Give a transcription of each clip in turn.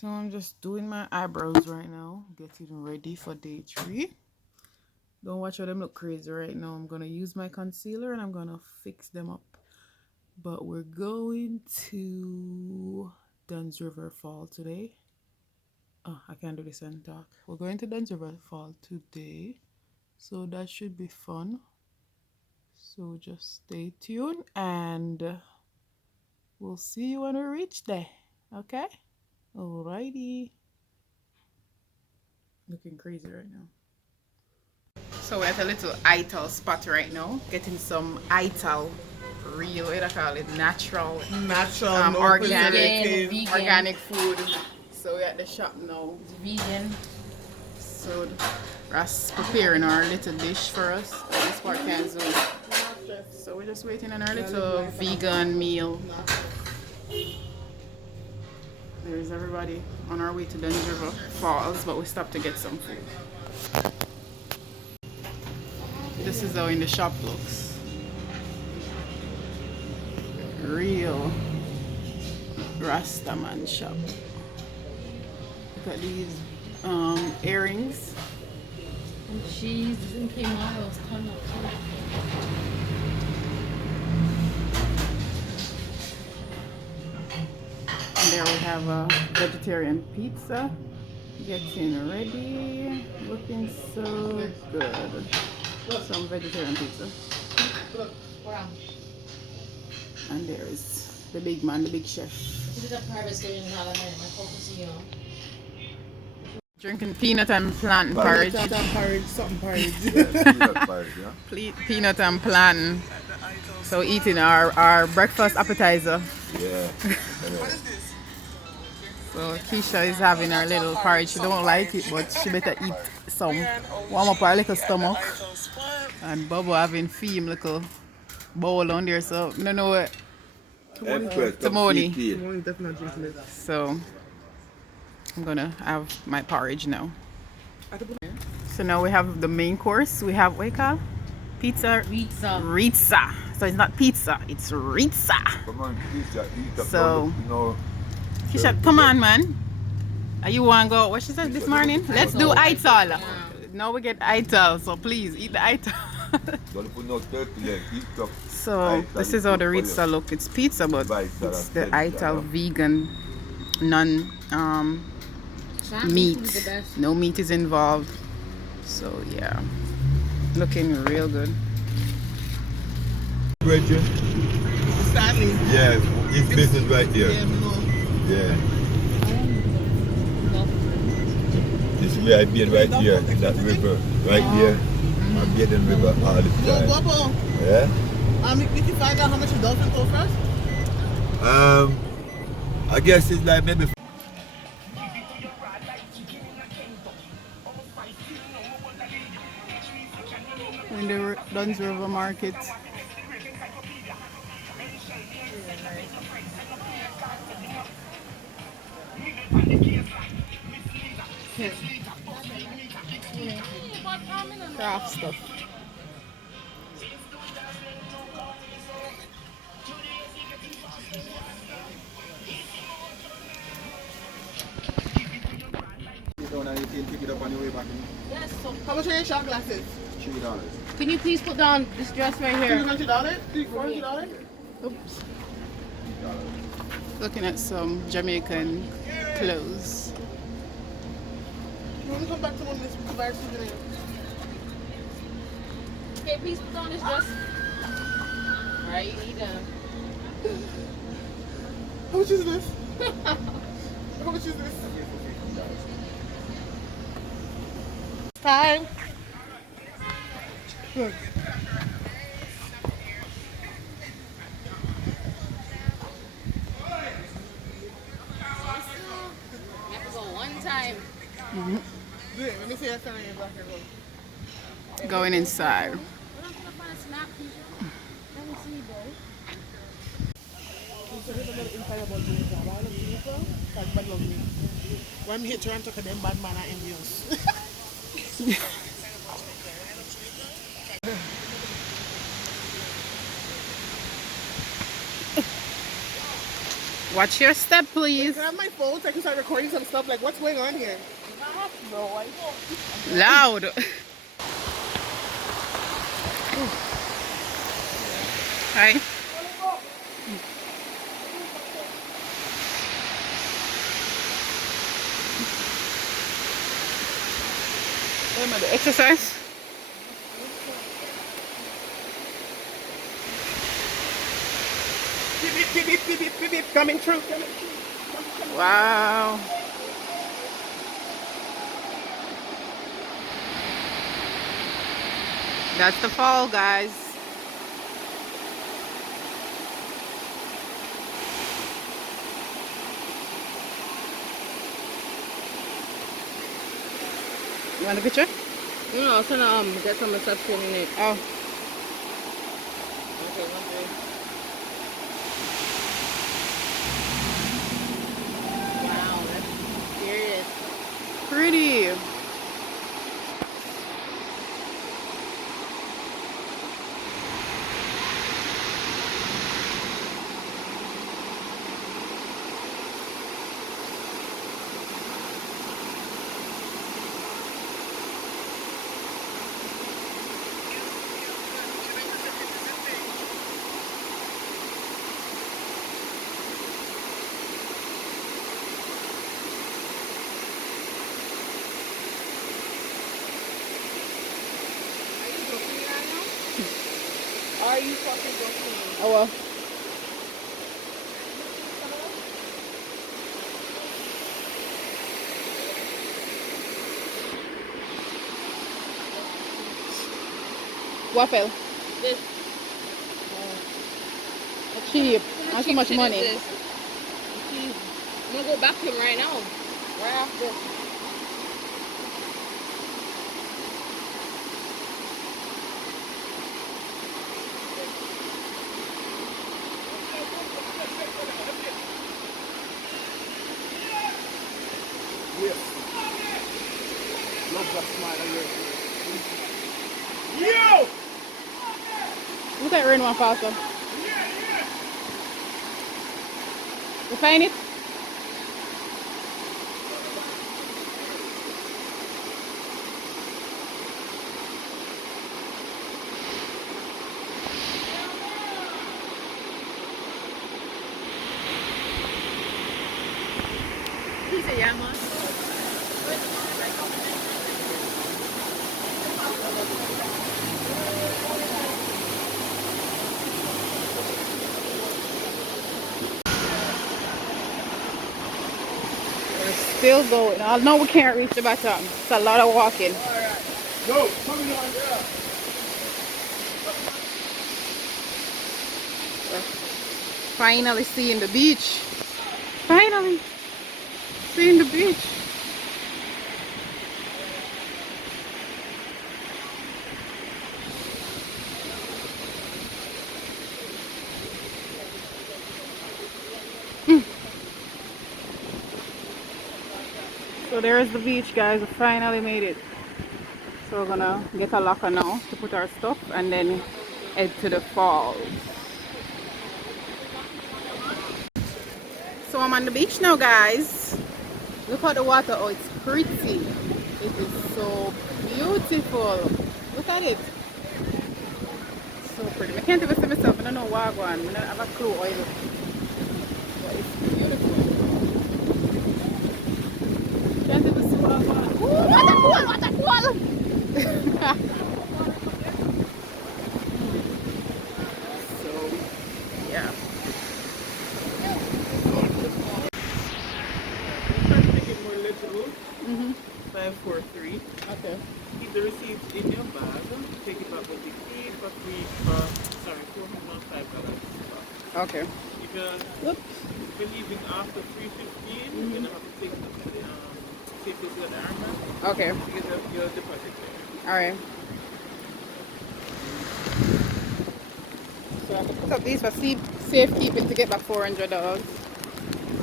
So I'm just doing my eyebrows right now, getting ready for day 3. Don't watch how them look crazy right now. I'm gonna use my concealer and I'm gonna fix them up. But we're going to Dunn's River Fall today. Oh, I can't do this and talk. We're going to Dunn's River Fall today, so that should be fun. So just stay tuned and we'll see you when we reach there. Okay? Alrighty. Looking crazy right now. So we're at a little ital spot right now, getting some ital, real, what do you call it, natural, no organic food. So we're at the shop now. It's vegan. So Ross preparing our little dish for us. This part can't zoom. So we're just waiting on our little vegan meal. There's everybody on our way to Dunn's River Falls, but we stopped to get some food. This is how in the shop looks. Real Rastaman shop. Look at these earrings. And cheese and quinoa, ton of And there we have a vegetarian pizza. Getting ready. Looking so good. Some vegetarian pizza. And there's the big man, the big chef. Drinking peanut and plantain porridge. Something porridge. Peanut and plantain. So eating our breakfast appetizer. Yeah. So Keisha is having her little porridge. She don't like it, but she better eat some. Warm up her little stomach. And Bobo having him little bowl on there. So no know what. Timoni. So I'm gonna have my porridge now. So now we have the main course. We have what you call? Pizza. Rizza. So it's not pizza, it's Rizza. Come on, Keisha, eat up. So No. Keisha, come on, man. Are you want to go? What she said this morning? Let's do ital. Now we get ital, so please eat the ital. Don't put no turkey leg. Eat up. So this is how the Rizza look. It's pizza, but it's the ital vegan, non meat. No meat is involved. So yeah, looking real good. Bridget? Stanley. Yeah, his business right here. Yeah. This is where I bathe right here, in that river, right here. I bathe in the river all the time. Yeah? Did you find out how much a dolphin go first? I guess it's like maybe. In the Dunn's River Market. Craft stuff. Yes, so How much are your shot glasses? $3. can you please put down this dress right here? $300? $400? Oops. Looking at some Jamaican clothes. You want to come back to one of this buy souvenir? Okay, please put down this dress. Alright, you need to. How much is this? How much is this? Time. Look. You have to go one time. Do it. Let me see that sign on your back here. Going inside. When we hit Toronto, because them bad man are envious. Watch your step, please. Can I have my phone so I can start recording some stuff? Like, what's going on here? Loud. Hi. What am I doing? Exercise? Beep, beep, beep, beep, beep, beep, beep, beep. Coming through, coming through. Wow. That's the fall, guys. You want a picture? No, I was trying to get some reception in it. Oh. Okay, okay. Wow, that's serious. Pretty. Are you fucking joking? Oh well. Waffle. This. Cheap. Not so much money. I'm gonna go back to him right now. Right after. Yes. Love that smile of yours. Yo! Look at rain one faster. You find it? He said, yeah, man. We're still going. I know we can't reach the bottom. It's a lot of walking. Go, coming on there. Finally seeing the beach. Finally seeing the beach. So there's the beach, guys. We finally made it. So we're gonna get a locker now to put our stuff and then head to the falls. So I'm on the beach now, guys. Look at the water. Oh, it's pretty. It is so beautiful. Look at it. So pretty. I can't even see myself. I don't know what I'm going. I don't have a clue. But it's beautiful. Can't even see what I'm going. Ooh, waterfall! So, yeah. Try to make it more legible. Mm-hmm. 543. Okay. Keep the receipts in your bag. Take it back with the key for $405. Okay. Because Whoops. if you're leaving after 3:15, you're gonna have to take it to the safety to the airman Okay. to get your deposit there. Alright. So I have to put up these for safekeeping to get back $400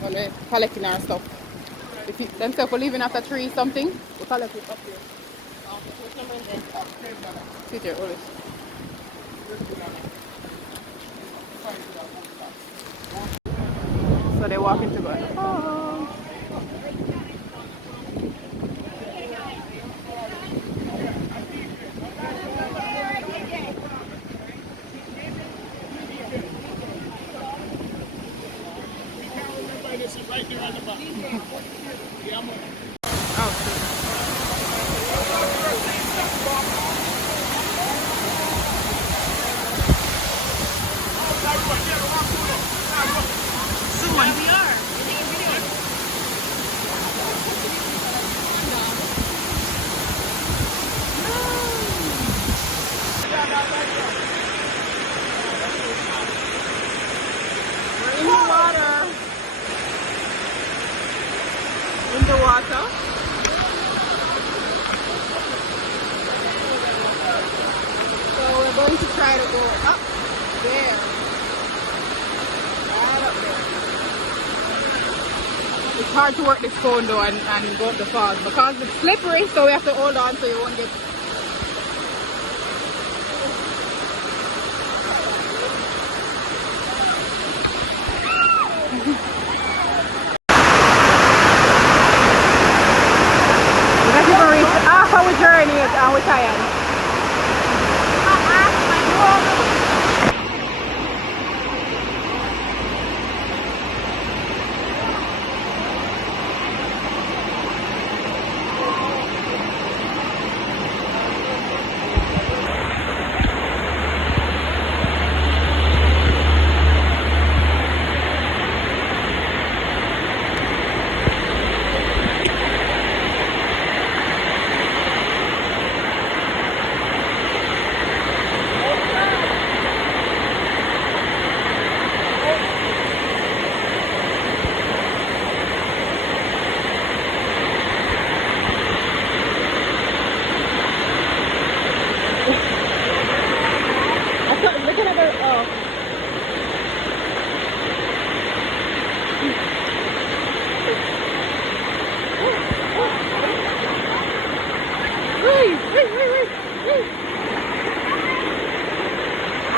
when we're collecting our stuff. If you, them stuff we're leaving after 3 something, we'll collect it up here. Sit here, hold it. So So they're walking to go in the falls. Oh, soon we are. We're in the water. In the water. So we're going to try to go up there. Right up there. It's hard to work this phone though and go up the falls because it's slippery, so we have to hold on so you won't get. Half our journey and we're tired.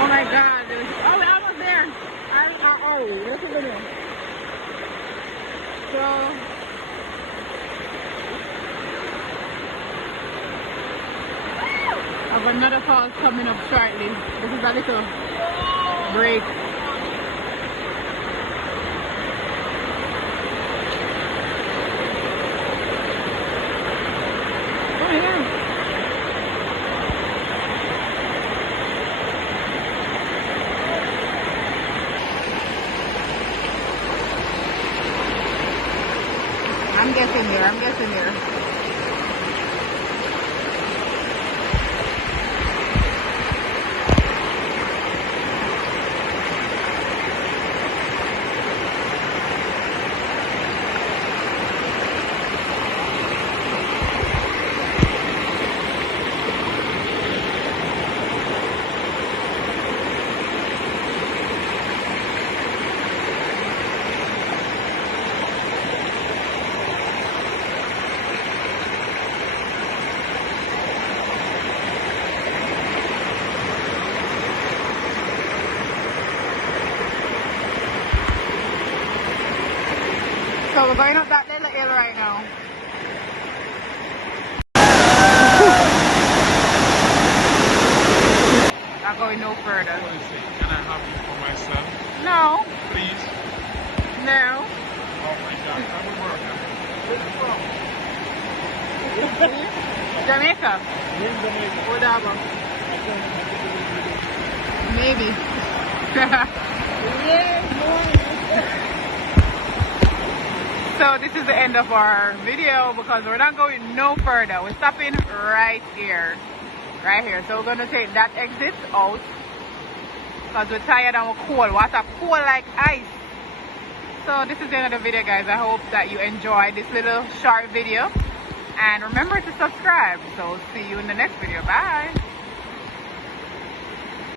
Oh my God! Oh, we're almost there. Are we? Look at the So I have another falls coming up shortly. This is a little break. Oh yeah. I'm guessing there. So we're going up that little hill right now. Not going no further. What is it? Can I have it for myself? No. Please? No. Oh my God, I'm a worker. Where you from? Jamaica. Where in Jamaica? Odaba. Maybe. So this is the end of our video because we're not going no further. We're stopping right here. Right here. So we're going to take that exit out because we're tired and we're cold. Water cold like ice. So this is the end of the video, guys. I hope that you enjoyed this little short video. And remember to subscribe. So see you in the next video. Bye.